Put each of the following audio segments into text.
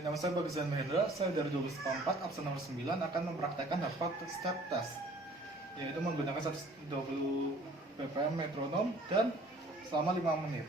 Nama saya Bagzan Mahendra, saya dari 1244, absen nomor 9 akan mempraktekkan dapat step test, yaitu menggunakan 120 ppm metronom dan selama 5 menit.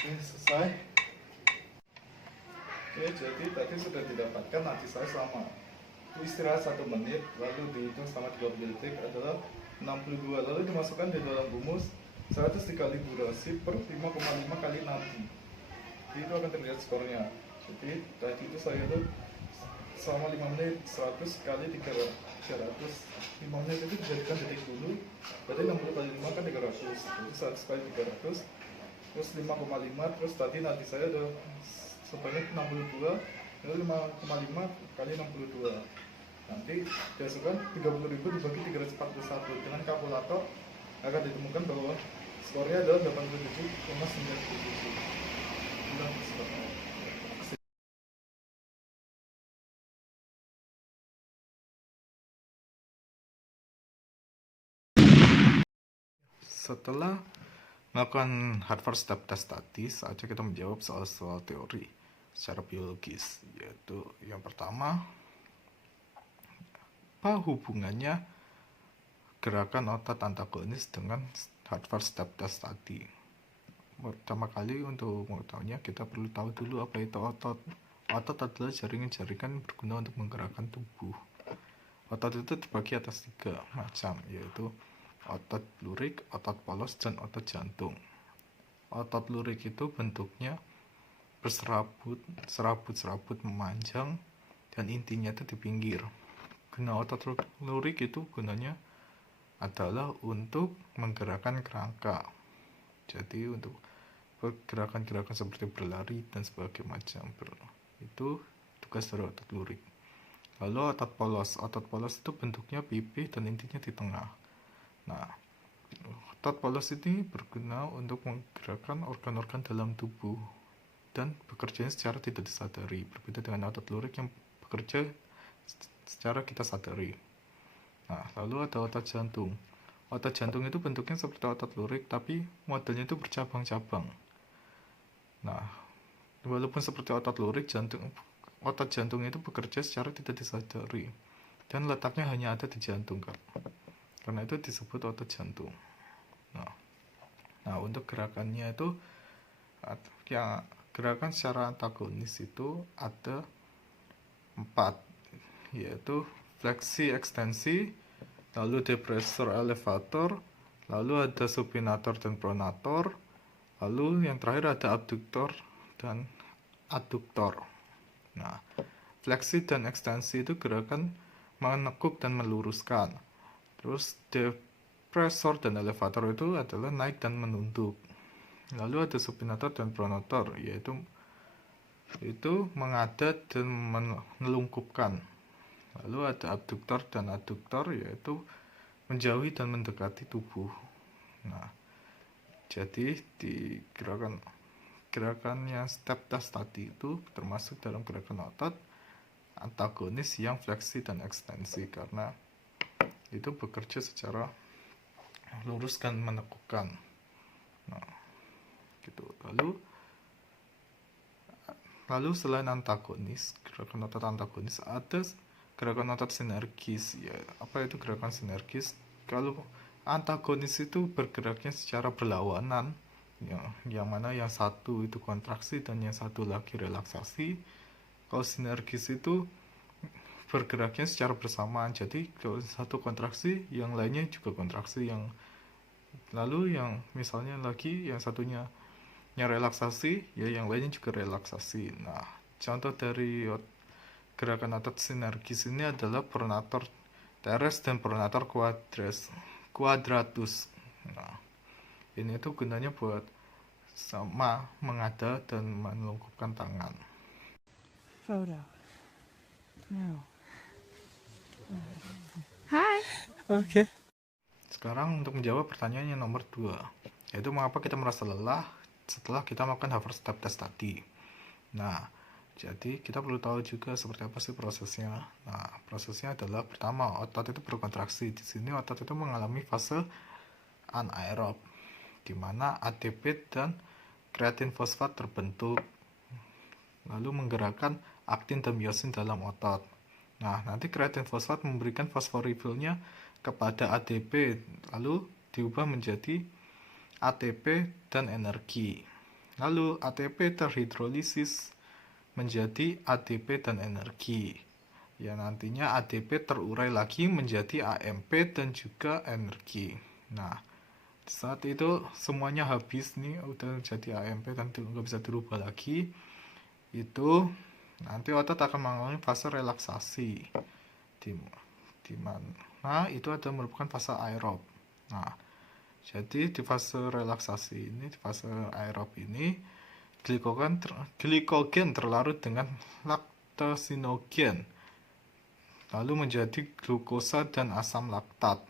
Oke, selesai. Oke, jadi tadi sudah didapatkan nanti saya selama istirahat 1 menit, lalu dihitung selama 30 detik adalah 62, lalu dimasukkan di dalam rumus 100 dikali durasi per 5,5 kali nanti. Jadi itu akan terlihat skornya. Jadi tadi itu saya tuh selama 5 menit 100 kali 300, 5 menit itu dijadikan detik dulu, berarti 60 kali 5 kan 300, jadi 100 kali 300 terus 5,5, terus tadi nanti saya udah sebanyak 62, lalu 5,5 kali 62, nanti dihasilkan 30.000 dibagi 341. Dengan kalkulator akan ditemukan bahwa skornya adalah 87,97. Udah skornya. Setelah melakukan Harvard Step Test tadi, saatnya kita menjawab soal-soal teori secara biologis, yaitu yang pertama, apa hubungannya gerakan otot antagonis dengan Harvard Step Test tadi? Pertama kali untuk mengetahuinya kita perlu tahu dulu apa itu otot. Otot adalah jaringan-jaringan berguna untuk menggerakkan tubuh. Otot itu terbagi atas 3 macam, yaitu otot lurik, otot polos, dan otot jantung. Otot lurik itu bentuknya serabut memanjang, dan intinya itu di pinggir. Guna otot lurik itu gunanya adalah untuk menggerakkan kerangka. Jadi untuk gerakan-gerakan seperti berlari dan sebagainya macam itu tugas dari otot lurik. Lalu otot polos itu bentuknya pipih dan intinya di tengah. Nah, otot polos ini berguna untuk menggerakkan organ-organ dalam tubuh dan bekerjanya secara tidak disadari, berbeda dengan otot lurik yang bekerja secara kita sadari. Nah, lalu ada otot jantung. Otot jantung itu bentuknya seperti otot lurik, tapi modelnya itu bercabang-cabang. Nah, walaupun seperti otot lurik, otot jantung itu bekerja secara tidak disadari, dan letaknya hanya ada di jantung, Kak. Karena itu disebut otot jantung. Nah, untuk gerakannya itu, yang gerakan secara antagonis itu ada 4, yaitu fleksi ekstensi, lalu depressor elevator, lalu ada supinator dan pronator, lalu yang terakhir ada abduktor dan aduktor. Nah, fleksi dan ekstensi itu gerakan menekuk dan meluruskan. Terus depressor dan elevator itu adalah naik dan menunduk. Lalu ada supinator dan pronator, yaitu mengadat dan melungkupkan. Lalu ada abduktor dan aduktor, yaitu menjauhi dan mendekati tubuh. Nah, jadi di gerakannya step test tadi itu termasuk dalam gerakan otot antagonis yang fleksi dan ekstensi, karena itu bekerja secara lurus dan menekukkan. Nah, gitu. Lalu selain antagonis, gerakan otot antagonis, ada gerakan otot sinergis. Ya, apa itu gerakan sinergis? Kalau antagonis itu bergeraknya secara berlawanan, yang mana yang satu itu kontraksi dan yang satu lagi relaksasi. Kalau sinergis itu bergeraknya secara bersamaan, jadi kalau satu kontraksi, yang lainnya juga kontraksi, lalu yang misalnya lagi yang satunya relaksasi, ya yang lainnya juga relaksasi. Nah, contoh dari gerakan otot sinergis ini adalah pronator teres dan pronator quadratus. Nah, ini tuh gunanya buat sama mengadah dan melungkupkan tangan. Photo. No. Hai. Okay. Sekarang untuk menjawab pertanyaan yang nomor 2, yaitu mengapa kita merasa lelah setelah kita melakukan Harvard Step Test tadi. Nah, jadi kita perlu tahu juga seperti apa sih prosesnya. Nah, prosesnya adalah pertama, otot itu berkontraksi. Di sini otot itu mengalami fase anaerob, di mana ATP dan kreatin fosfat terbentuk, lalu menggerakkan aktin dan miosin dalam otot. Nah, nanti kreatin fosfat memberikan fosforifilnya kepada ADP, lalu diubah menjadi ATP dan energi. Lalu ATP terhidrolisis menjadi ADP dan energi. Ya, nantinya ADP terurai lagi menjadi AMP dan juga energi. Nah, saat itu semuanya habis nih, udah jadi AMP dan nggak bisa dirubah lagi. Itu nanti otot akan mengalami fase relaksasi, di mana itu ada merupakan fase aerob. Nah, jadi di fase relaksasi ini, di fase aerob ini, glikogen terlarut dengan laktosinogen lalu menjadi glukosa dan asam laktat.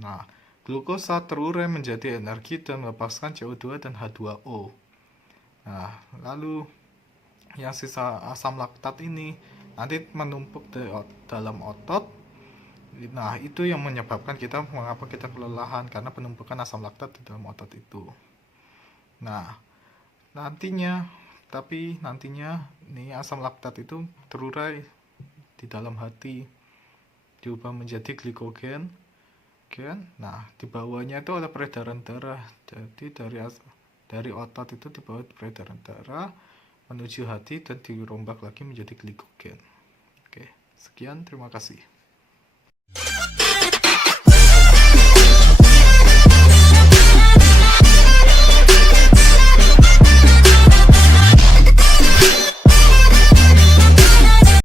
Nah, glukosa terurai menjadi energi dan melepaskan CO2 dan H2O. Nah, lalu yang sisa asam laktat ini nanti menumpuk dalam otot. Nah, itu yang menyebabkan mengapa kita kelelahan, karena penumpukan asam laktat di dalam otot itu. Nah, nantinya nih asam laktat itu terurai di dalam hati, diubah menjadi glikogen. Nah, di bawahnya itu ada peredaran darah. Jadi dari otot itu dibawa peredaran darah menuju hati dan dirombak lagi menjadi glikogen. Oke, sekian, terima kasih.